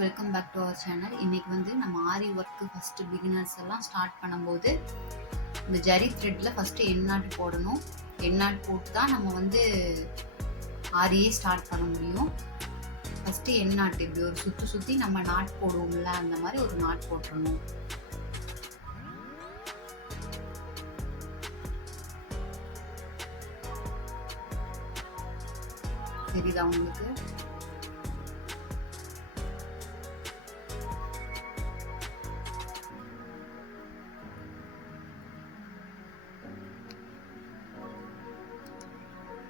Welcome back to our channel. இன்னைக்கு வந்து நம்ம ஆரி ஒர்க்கு ஃபஸ்ட்டு பிகினர்ஸ் எல்லாம் ஸ்டார்ட் பண்ணும்போது இந்த ஜரி த்ரெட்டில் ஃபஸ்ட்டு எண்ணாட்டு போடணும். எண்ணாட்டு போட்டு தான் நம்ம வந்து ஆரியே ஸ்டார்ட் பண்ண முடியும். ஃபஸ்ட்டு எண்ணாட்டு இப்படி ஒரு சுற்றி நம்ம நாட் போடுவோம்ல, அந்த மாதிரி ஒரு நாட் போட்டுடணும். தெரியுதா உங்களுக்கு?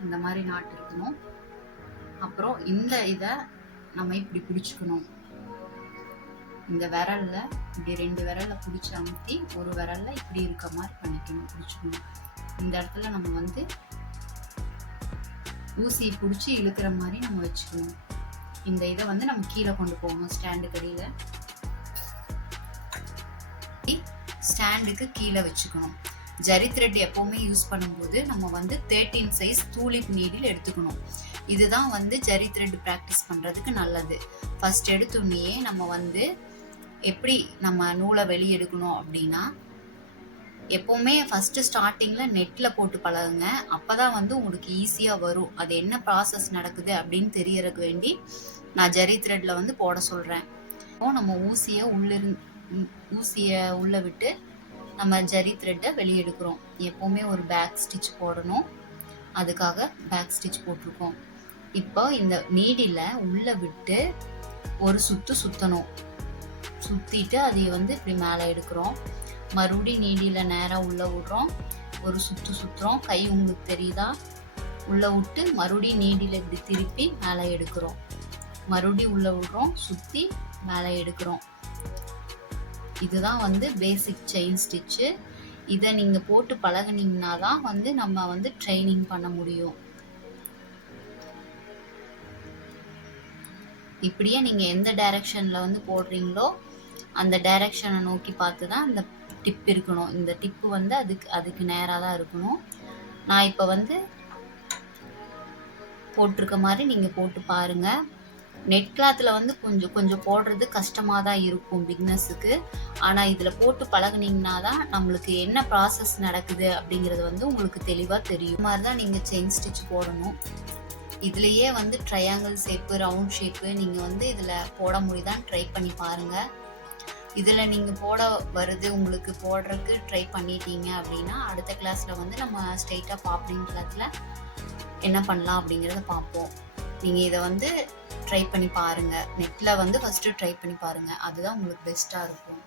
இந்த மாதிரி நாட்டு இருக்கணும். அப்புறம் இந்த இதை நம்ம இப்படி பிடிச்சிக்கணும். இந்த விரல்ல இப்படி 2 விரல்ல பிடிச்சி அமுத்தி ஒரு விரல்ல இப்படி இருக்க மாதிரி பண்ணிக்கணும், பிடிச்சிக்கணும். இந்த இடத்துல நம்ம வந்து ஊசியை பிடிச்சி இழுக்கிற மாதிரி நம்ம வச்சுக்கணும். இந்த இதை வந்து நம்ம கீழே கொண்டு போகணும். ஸ்டாண்டுக்கு கீழே வச்சுக்கணும். ஜரி த்ரெட் எப்பவுமே யூஸ் பண்ணும்போது நம்ம வந்து 13 சைஸ் டூலிப் நீடில் எடுத்துக்கணும். இதுதான் வந்து ஜரி த்ரெட் ப்ராக்டிஸ் பண்ணுறதுக்கு நல்லது. ஃபர்ஸ்ட் எடுத்தோடனே நம்ம வந்து எப்படி நம்ம நூலை வெளியே எடுக்கணும் அப்படின்னா, எப்போவுமே ஃபஸ்ட்டு ஸ்டார்டிங்கில் நெட்டில் போட்டு பழகுங்க. அப்போ தான் வந்து உங்களுக்கு ஈஸியாக வரும். அது என்ன ப்ராசஸ் நடக்குது அப்படின்னு தெரியறதுக்கு வேண்டி நான் ஜரி த்ரெட்டில் வந்து போட சொல்கிறேன். நம்ம ஊசியை உள்ளே விட்டு நம்ம ஜரி த்ரெட்டை வெளியே எடுக்கிறோம். எப்போவுமே ஒரு பேக் ஸ்டிச் போடணும். அதுக்காக பேக் ஸ்டிச் போட்டிருக்கோம். இப்போ இந்த நீடில் உள்ளே விட்டு ஒரு சுற்றணும். சுற்றிட்டு அதை வந்து இப்படி மேலே எடுக்கிறோம். மறுபடியும் நீடியில் நேராக உள்ளே விடுறோம். ஒரு சுற்றுறோம். கை உங்களுக்கு தெரியுதா? உள்ளே விட்டு மறுபடியும் நீடியில் இப்படி திருப்பி மேலே எடுக்கிறோம். மறுபடியும் உள்ளே விடுறோம். சுற்றி மேலே எடுக்கிறோம். இதுதான் வந்து பேசிக் செயின் ஸ்டிச்சு. இதை நீங்கள் போட்டு பழகுனீங்கன்னா தான் வந்து நம்ம வந்து ட்ரைனிங் பண்ண முடியும். இப்படியே நீங்கள் எந்த டைரக்ஷனில் வந்து போடுறீங்களோ அந்த டைரக்ஷனை நோக்கி பார்த்து தான் அந்த டிப் இருக்கணும். இந்த டிப்பு வந்து அதுக்கு நேராக தான் இருக்கணும். நான் இப்போ வந்து போட்டிருக்க மாதிரி நீங்கள் போட்டு பாருங்கள். நெட் கிளாத்தில் வந்து கொஞ்சம் போடுறது கஷ்டமாக தான் இருக்கும் பிகினர்ஸுக்கு. ஆனால் இதில் போட்டு பழகுனீங்கன்னா தான் நம்மளுக்கு என்ன ப்ராசஸ் நடக்குது அப்படிங்கிறது வந்து உங்களுக்கு தெளிவாக தெரியும். இது மாதிரி தான் நீங்கள் செயின் ஸ்டிச் போடணும். இதுலேயே வந்து ட்ரையாங்கிள் ஷேப்பு, ரவுண்ட் ஷேப்பு நீங்கள் வந்து இதில் போட முடியுதான்னு ட்ரை பண்ணி பாருங்கள். இதில் நீங்கள் போட வருது, உங்களுக்கு போடுறதுக்கு ட்ரை பண்ணிட்டீங்க அப்படின்னா அடுத்த கிளாஸில் வந்து நம்ம ஸ்ட்ரெயிட்டாக பாப்ளிங் கிளாத்தில் என்ன பண்ணலாம் அப்படிங்கிறத பார்ப்போம். நீங்கள் இதை வந்து ட்ரை பண்ணி பாருங்கள். நெட்டில் வந்து ஃபஸ்ட்டு ட்ரை பண்ணி பாருங்கள். அதுதான் உங்களுக்கு பெஸ்ட்டாக இருக்கும்.